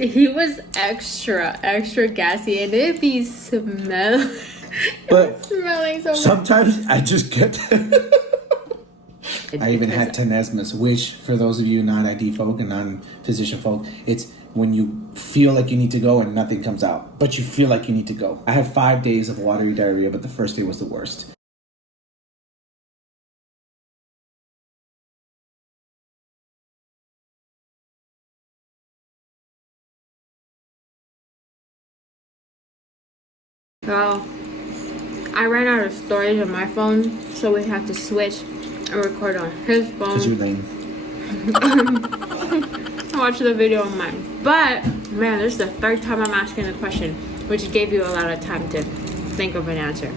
He was extra gassy, and it'd be smelling so sometimes I just get I even had tenesmus, which for those of you non-ID folk and non-physician folk, it's when you feel like you need to go and nothing comes out, but you feel like you need to go. I had 5 days of watery diarrhea, but the first day was the worst. Well, I ran out of storage on my phone, so we had to switch and record on his phone. Because you're lame. Watch the video on mine. But, man, this is the third time I'm asking the question, which gave you a lot of time to think of an answer.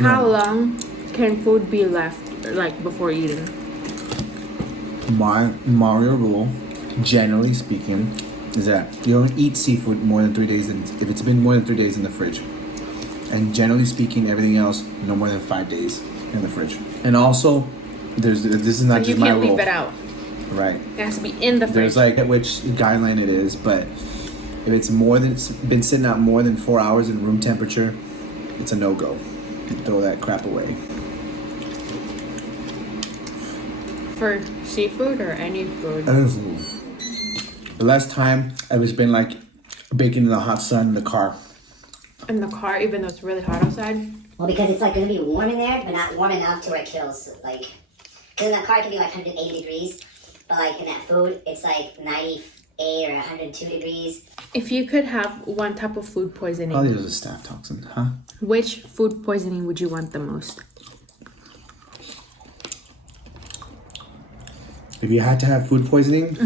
How long can food be left, like, before eating? My Mario rule, generally speaking, is that you don't eat seafood more than 3 days if it's been more than 3 days in the fridge. And generally speaking, everything else, no more than 5 days in the fridge. And also, this is not just my rule. You can't leave it out. Right. It has to be in the fridge. There's like which guideline it is, but if it's been sitting out more than 4 hours in room temperature, it's a no-go. Throw that crap away. For seafood or any food? The last time I was been like baking in the hot sun in the car. In the car, even though it's really hot outside? Well, because it's like going to be warm in there, but not warm enough to where it kills. Like, because in the car it can be like 180 degrees, but like in that food, it's like 98 or 102 degrees. If you could have one type of food poisoning, Probably there's a staph toxin, huh? which food poisoning would you want the most? If you had to have food poisoning,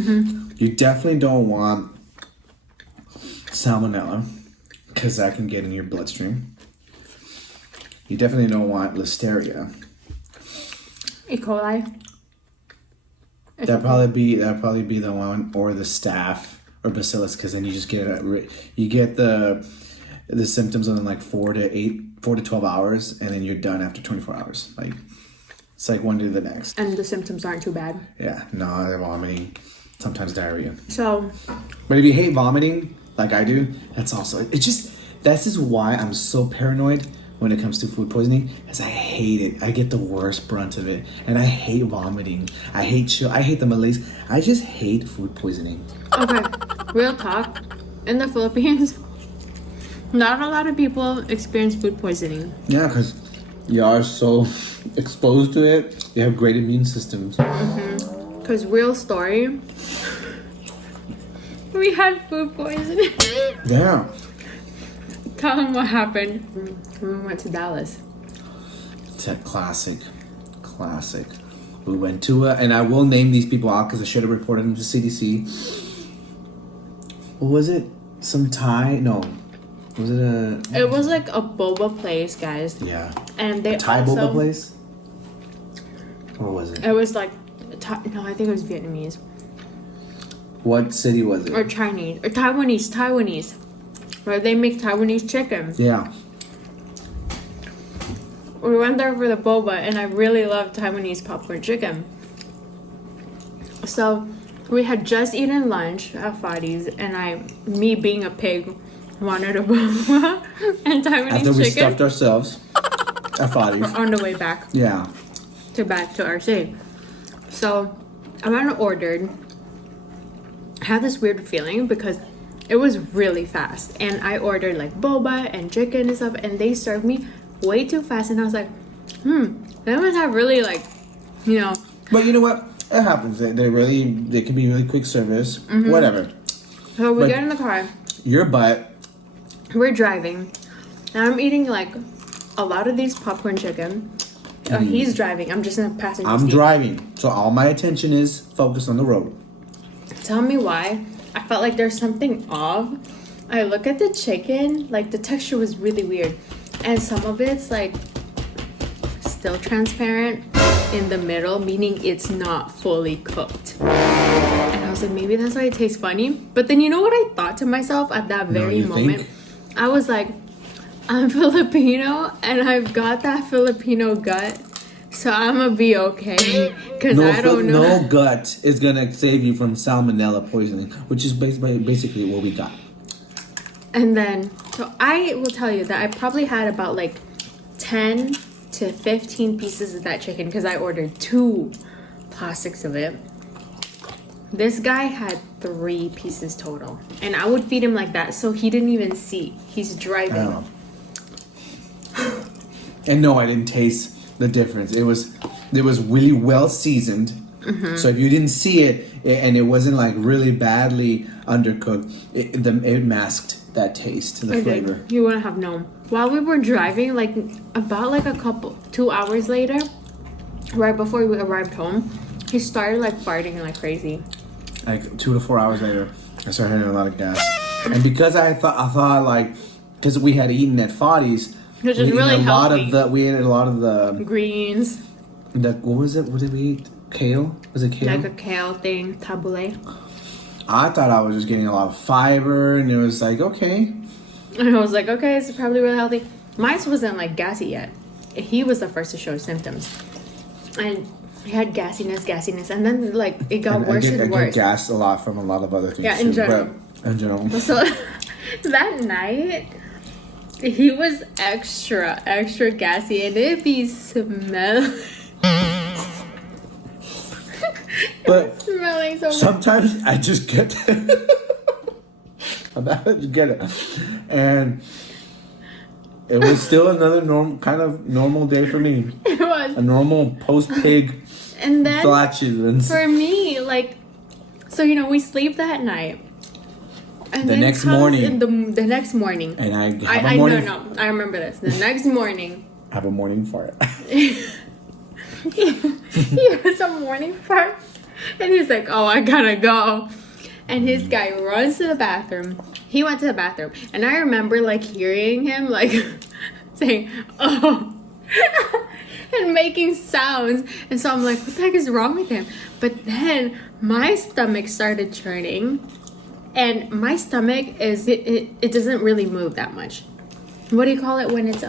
you definitely don't want salmonella, because that can get in your bloodstream. You definitely don't want listeria. E. coli? That'd probably be the one, or the staph or bacillus, because then you just get the symptoms in like 4 to 12 hours, and then you're done after 24 hours. Like, it's like one to the next. And the symptoms aren't too bad. Yeah, nausea, vomiting, sometimes diarrhea. So, but if you hate vomiting, like I do, that's just why I'm so paranoid when it comes to food poisoning, is I hate it. I get the worst brunt of it, and I hate vomiting. I hate the malaise. I just hate food poisoning. okay, real talk. In the Philippines, not a lot of people experience food poisoning. Yeah, because you are so exposed to it. You have great immune systems. Because real story, we had food poisoning. Yeah. Tell them what happened when we went to Dallas. It's a classic. We went to and I will name these people out because I should have reported them to CDC. What was it? Some Thai? No. Was it a... It was like a boba place, guys. Yeah. And they Thai also... boba place? Or was it? It was like... No, I think it was Vietnamese. What city was it? Or Chinese. Or Taiwanese. Where they make Taiwanese chicken. Yeah. We went there for the boba, and I really love Taiwanese popcorn chicken. So, we had just eaten lunch at Fadi's, and me being a pig, wanted a boba and Taiwanese chicken. After we stuffed ourselves at Fadi's. On the way back. Yeah. Back to our city. So, I went and ordered. I had this weird feeling because it was really fast, and I ordered like boba and chicken and stuff, and they served me way too fast, and I was like, they must have really like, you know. But you know what? It happens. They can be really quick service. Whatever. So we get in the car. Your butt. We're driving. Now I'm eating like a lot of these popcorn chicken. He's driving. I'm just in a passenger seat. I'm driving, so all my attention is focused on the road. Tell me why. I felt like there's something off. I look at the chicken, like the texture was really weird. And some of it's like still transparent in the middle, meaning it's not fully cooked. And I was like, maybe that's why it tastes funny. But then you know what I thought to myself at that very moment? I was like, I'm Filipino and I've got that Filipino gut So I'm gonna be okay because I don't know. No gut is gonna save you from salmonella poisoning, which is basically what we got. And then, so I will tell you that I probably had about like 10 to 15 pieces of that chicken because I ordered 2 plastics of it. This guy had 3 pieces total, and I would feed him like that, so he didn't even see. He's driving. And no, I didn't taste the difference. It was really well seasoned. So if you didn't see it and it wasn't like really badly undercooked, it masked that taste, the flavor. You wouldn't have known. While we were driving, like about like 2 hours later, right before we arrived home, he started like farting like crazy. Like 2 to 4 hours later, I started having a lot of gas, and because I thought like, because we had eaten at Fadi's, which is really healthy. We ate a lot of the greens. What was it? What did we eat? Kale? Was it kale? Like a kale thing, tabbouleh. I thought I was just getting a lot of fiber, and it was like, okay. And I was like, okay, it's probably really healthy. Mine wasn't like gassy yet. He was the first to show symptoms, and he had gassiness, and then like it got worse and worse. I get gas a lot from a lot of other things. Yeah, in general. But in general. So that night, he was extra gassy, and if he smelled. But smelling so sometimes I just get it, and it was still another normal day for me. It was a normal post-pig and then flatulence. For me, like, so we sleep that night, and the next morning, the next morning, and I remember this. The next morning, I have a morning fart. he has a morning fart, and he's like, "Oh, I gotta go," and his guy runs to the bathroom. He went to the bathroom, and I remember like hearing him like saying, "Oh," and making sounds, and so I'm like, "What the heck is wrong with him?" But then my stomach started churning, and my stomach is it doesn't really move that much. What do you call it when it's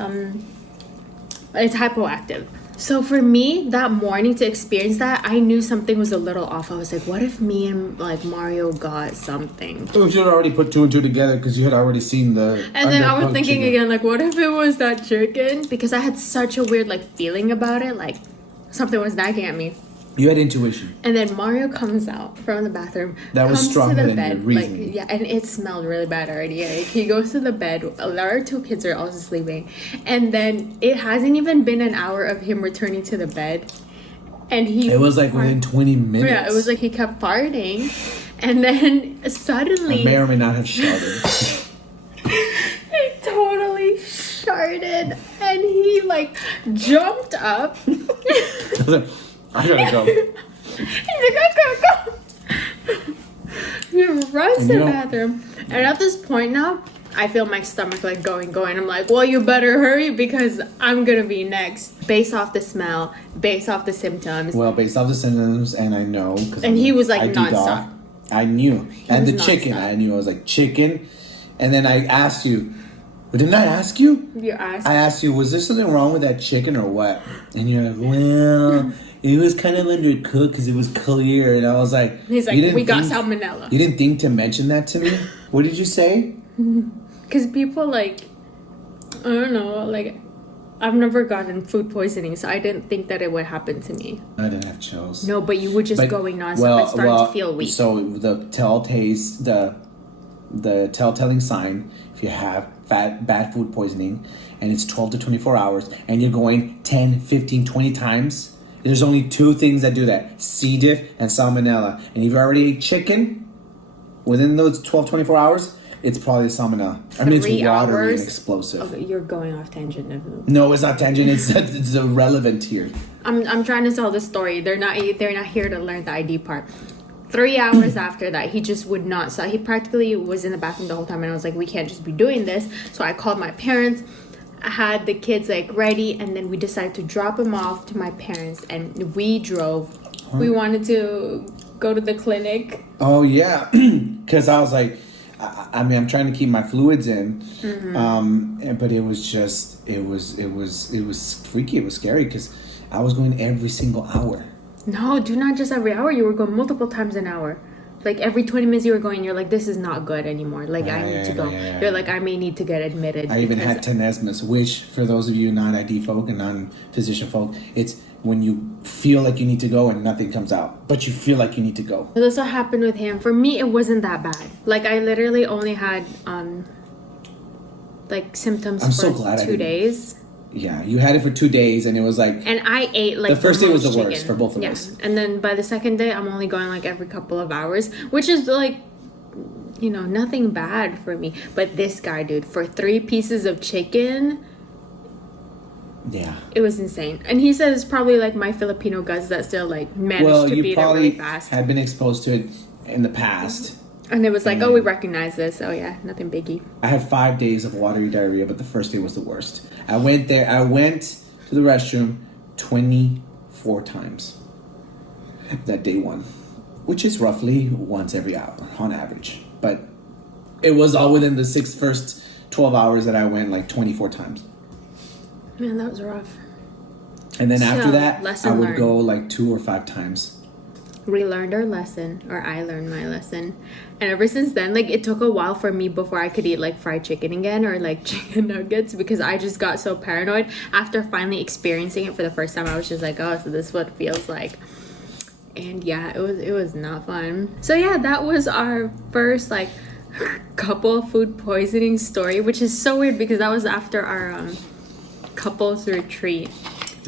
hypoactive? So for me, that morning to experience that, I knew something was a little off. I was like, what if me and like Mario got something? You should already put 2 and 2 together because you had already seen the. And then I was thinking again, like, what if it was that chicken? Because I had such a weird like feeling about it, like something was nagging at me. You had intuition. And then Mario comes out from the bathroom. That was stronger than your reasoning. Like, yeah, and it smelled really bad already. Like, he goes to the bed. Our 2 kids are also sleeping. And then it hasn't even been an hour of him returning to the bed. And it was like within 20 minutes. Yeah, it was like he kept farting. And then suddenly... I may or may not have shouted. He totally sharted. And he like jumped up. I gotta go. He's like, I gotta go. He runs to the bathroom. And at this point now, I feel my stomach like going. I'm like, well, you better hurry because I'm gonna be next. Based off the smell, based off the symptoms. Well, based off the symptoms, and I know. And he was like nonstop. I knew. And the chicken, I knew. I was like, chicken. And then I asked you. But didn't I ask you? You asked. I asked you, was there something wrong with that chicken or what? And you're like, well... It was kind of undercooked because it was clear, and I was like, he's like, we got salmonella. You didn't think to mention that to me? What did you say? Because people like, I don't know, like, I've never gotten food poisoning, so I didn't think that it would happen to me. I didn't have chills. No, but you were just going nonstop and starting to feel weak. So the telltale sign, if you have bad food poisoning, and it's 12 to 24 hours, and you're going 10, 15, 20 times. There's only 2 things that do that. C. diff and salmonella. And if you already ate chicken within those 12, 24 hours, it's probably salmonella. I mean, it's watery and explosive. Okay, you're going off tangent. No, it's not tangent. It's irrelevant here. I'm trying to tell the story. They're not here to learn the ID part. 3 hours after that, he just would not. So he practically was in the bathroom the whole time. And I was like, we can't just be doing this. So I called my parents. I had the kids like ready, and then we decided to drop him off to my parents, and we drove. Huh? We wanted to go to the clinic. Oh yeah, because I was like, I mean, I'm trying to keep my fluids in, but it was freaky. It was scary because I was going every single hour. No, do not just every hour. You were going multiple times an hour. Like every 20 minutes you were going, you're like, this is not good anymore. Like I need to go. You're like, I may need to get admitted. I even had tenesmus, which for those of you non-ID folk and non-physician folk, it's when you feel like you need to go and nothing comes out, but you feel like you need to go. That's what happened with him. For me, it wasn't that bad. Like I literally only had like symptoms for 2 days. Yeah, you had it for 2 days, and it was like... And I ate, like, the first day was the chicken. worst for both of us. And then by the second day, I'm only going, like, every couple of hours. Which is, like, you know, nothing bad for me. But this guy, dude, for 3 pieces of chicken... Yeah. It was insane. And he said it's probably, like, my Filipino guts that still, like, managed to beat it really fast. Had been exposed to it in the past. And it was like, oh, we recognize this. Oh, yeah, nothing biggie. I had 5 days of watery diarrhea, but the first day was the worst. I went to the restroom 24 times that day one, which is roughly once every hour on average. But it was all within the first 12 hours that I went like 24 times. Man, that was rough. And then after that, I would learned. go like 2 or 5 times. We learned our lesson, or I learned my lesson. And ever since then, like, it took a while for me before I could eat, like, fried chicken again or, like, chicken nuggets because I just got so paranoid. After finally experiencing it for the first time, I was just like, oh, so this is what it feels like. And, yeah, it was not fun. So, yeah, that was our first, like, couple food poisoning story, which is so weird because that was after our couples retreat.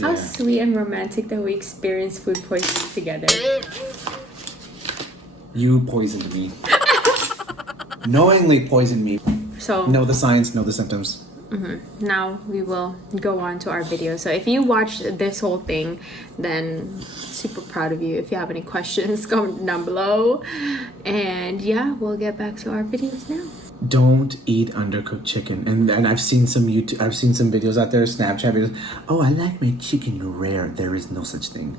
How sweet and romantic that we experienced food poisoning together. You poisoned me. Knowingly poisoned me. So know the signs, know the symptoms. Now we will go on to our video. So if you watched this whole thing, then super proud of you. If you have any questions, comment down below. And yeah, we'll get back to our videos now. Don't eat undercooked chicken. And I've seen some videos out there, Snapchat videos. Oh, I like my chicken rare. There is no such thing.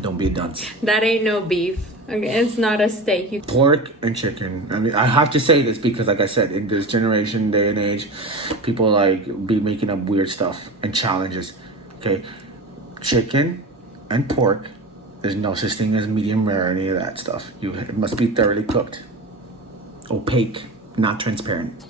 Don't be a dunce. That ain't no beef. Okay, it's not a steak. Pork and chicken. I mean, I have to say this because, like I said, in this generation, day and age, people like be making up weird stuff and challenges. Okay, chicken and pork. There's no such thing as medium rare or any of that stuff. It must be thoroughly cooked. Opaque, not transparent.